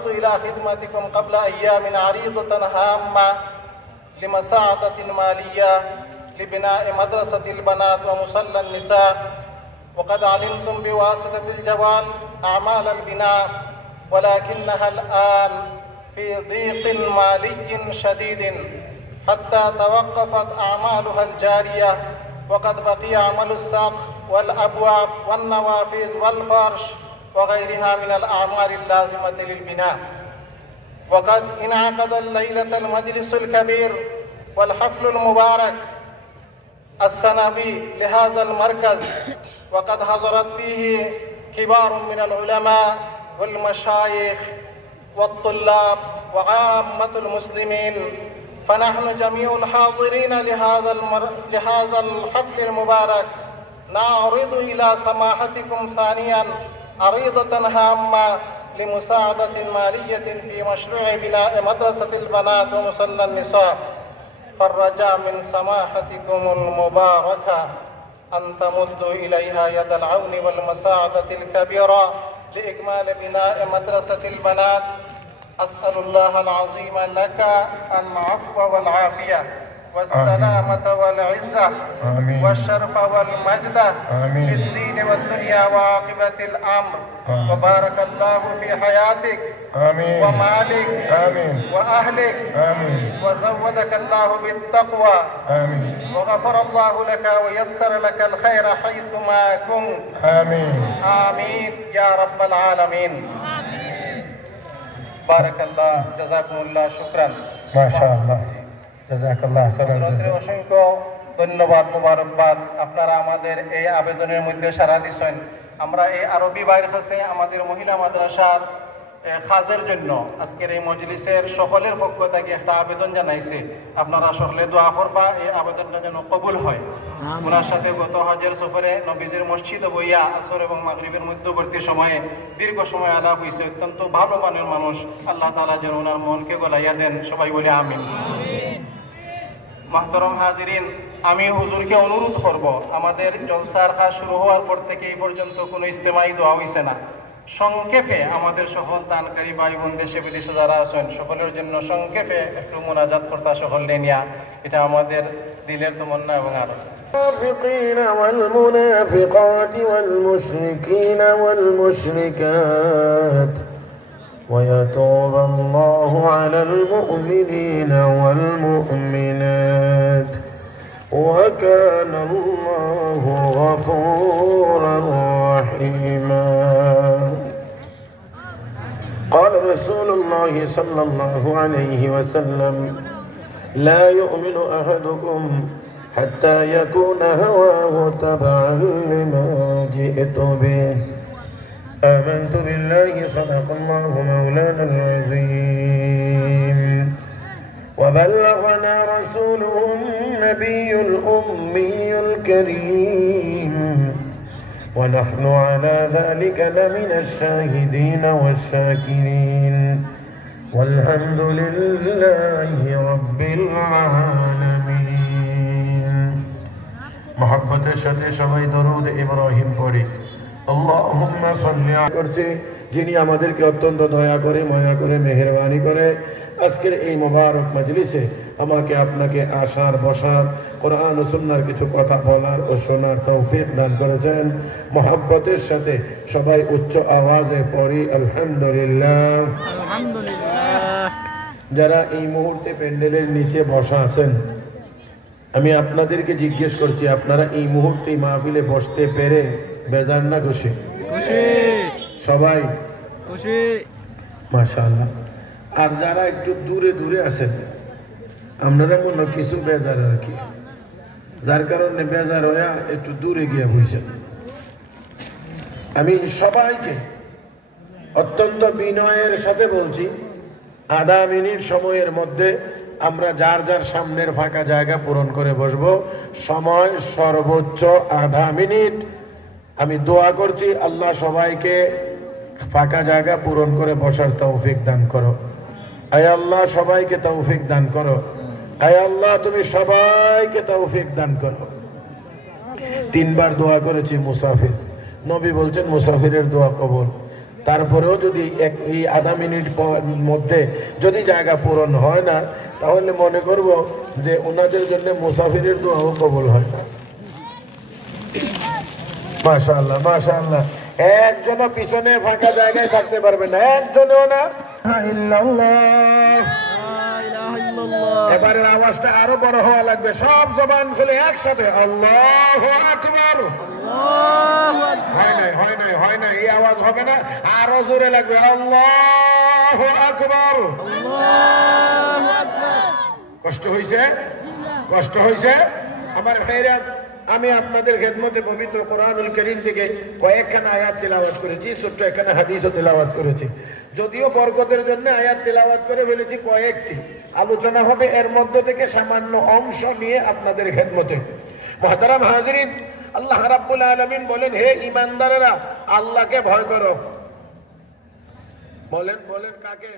بعثت إلى خدمتكم قبل أيام عريضة هامة لمساعدة مالية لبناء مدرسة البنات ومصلى النساء، وقد علمتم بواسطة الجوال أعمال البناء، ولكنها الآن في ضيق مالي شديد حتى توقفت أعمالها الجارية، وقد بقي عمل السقف والأبواب والنوافذ والفرش وغيرها من الأعمال اللازمة للبناء. وقد انعقد الليلة المجلس الكبير والحفل المبارك السنوي لهذا المركز، وقد حضرت فيه كبار من العلماء والمشايخ والطلاب وعامة المسلمين، فنحن جميع الحاضرين لهذا الحفل المبارك نعرض إلى سماحتكم ثانيا عريضة هامة لمساعدة مالية في مشروع بناء مدرسة البنات ومصلى النساء، فالرجاء من سماحتكم المباركة أن تمدوا إليها يد العون والمساعدة الكبيرة لإكمال بناء مدرسة البنات. أسأل الله العظيم لك العفو والعافية والسلامة والعزة والشرف والمجد في الدين والدنيا وعاقبة الأمر. وبارك الله في حياتك ومالك وأهلك وزودك الله بالتقوى، وغفر الله لك ويسر لك الخير حيثما كنت. آمين يا رب العالمين. بارك الله جزاكم الله شكرا। মাশাআল্লাহ জাযাকাল্লাহ খাইরান। অসংখ্য ধন্যবাদ, মোবারকবাদ। আপনারা আমাদের এই আবেদনের মধ্যে সাড়া দিয়েছেন। আমরা এই আরবি ভাইয়ের কাছে আমাদের মহিলা মাদ্রাসার খাজের জন্য আজকের এই মজলিসের সকলের পক্ষ থেকে একটা আবেদন জানাইছে, আপনারা সকলে দোয়া করবা এই আবেদনটা যেন কবুল হয়। ওনার সাথে গত হজের সফরে নবীজির মসজিদে বইয়া আসর এবং মাগরিবের মধ্যবর্তী সময়ে দীর্ঘ সময় আলাপ হয়েছে। অত্যন্ত ভালো মানের মানুষ, আল্লাহ তাআলা যেন ওনার মনকে গলাইয়া দেন। সবাই বলে আমিন। মাহতারাম হাজিরিন, আমি হুজুরকে অনুরোধ করব, আমাদের জলসার কাজ শুরু হওয়ার পর থেকে এই পর্যন্ত কোনো ইজতেমাই দোয়া হইছে না। সংক্ষেপে আমাদের সকল দানকারী ভাই বোন দেশে বিদেশে যারা আছেন সকলের জন্য সংক্ষেপে একটু মোনাজাত করতে সকল নিয়া, এটা আমাদের দিলের তমন্না এবং আরজ। المنافقين والمنافقات والمشركين والمشركات ويتوب الله على المؤمنين والمؤمنات وكان الله غفورا رحيما. قال رسول الله صلى الله عليه وسلم: لا يؤمن أحدكم حتى يكون هواه تبعا لما جئت به. آمنت بالله صدق الله مولانا العظيم وبلغنا رسوله النبي الأمي الكريم ونحن على ذلك لمن الشاهدين والشاكرين والحمد لله رب العالمين. محبة الشتى شبي درود إبراهيم পড়ি। আল্লাহুম্মা সাল্লি করছে যিনি আমাদেরকে অত্যন্ত দয়া করে মায়া করে মেহেরবানি করে আজকের এই মোবারক মজলিসে আমাকে আপনাকে আসার বসার কোরআন ও সুন্নাহর কিছু কথা বলার ও শোনার তৌফিক দান করেছেন। মহব্বতের সাথে সবাই উচ্চ আওয়াজে পড়ি আলহামদুলিল্লাহ। আলহামদুলিল্লাহ। যারা এই মুহূর্তে প্যান্ডেলের নিচে বসা আছেন, আমি আপনাদেরকে জিজ্ঞেস করছি, আপনারা এই মুহূর্তে মাহফিলে বসতে পেরে বেজার না খুশি? খুশি সবাই, খুশি মাশাআল্লাহ। আর যারা একটু দূরে দূরে আছেন আপনারা মনে কিছু বেজার আর কি, যার কারণে বেজার হয়ে একটু দূরে গিয়ে বসেন। আমি সবাইকে অত্যন্ত বিনয়ের সাথে বলছি, আধা মিনিট সময়ের মধ্যে আমরা যার যার সামনের ফাঁকা জায়গা পূরণ করে বসবো। সময় সর্বোচ্চ আধা মিনিট। আমি দোয়া করছি আল্লাহ সবাইকে ফাঁকা জায়গা পূরণ করে বসার তৌফিক দান করো। আয় আল্লাহ সবাইকে তৌফিক দান করো। আয় আল্লাহ তুমি সবাইকে তৌফিক দান করো। তিনবার দোয়া করেছি মুসাফির, নবী বলছেন মুসাফিরের দোয়া কবুল। তারপরেও যদি এই আধা মিনিট মধ্যে যদি জায়গা পূরণ হয় না, তাহলে মনে করব যে ওনাদের জন্য মুসাফিরের দোয়াও কবুল হয় না। মাশাআল্লাহ মাশাআল্লাহ, একজনও পিছনে ফাঁকা জায়গায় থাকতে পারবে না, একজনও না। এবারের আওয়াজটা আরো বড় হওয়া লাগবে, সব জবান খুলে একসাথে আল্লাহু আকবার। হয় নাই, এই আওয়াজ হবে না, আরো জোরে লাগবে আল্লাহু আকবার। কষ্ট হয়েছে আমার ভাইরা। আমি আপনাদের খেদমতে পবিত্র কোরআনুল কারীম থেকে কয়েকখানা আয়াত তেলাওয়াত করেছি, ছোট্ট এখানে হাদিসও তেলাওয়াত করেছি। যদিও বরকতের জন্য আয়াত তেলাওয়াত করে ফেলেছি কয়েকটি, আলোচনা হবে এর মধ্যে থেকে সামান্য অংশ নিয়ে আপনাদের খেদমতে। মুহতারাম হাজিরিন, আল্লাহ রাব্বুল আলামিন বলেন, হে ঈমানদারেরা আল্লাহকে ভয় করো। বলেন কাকে?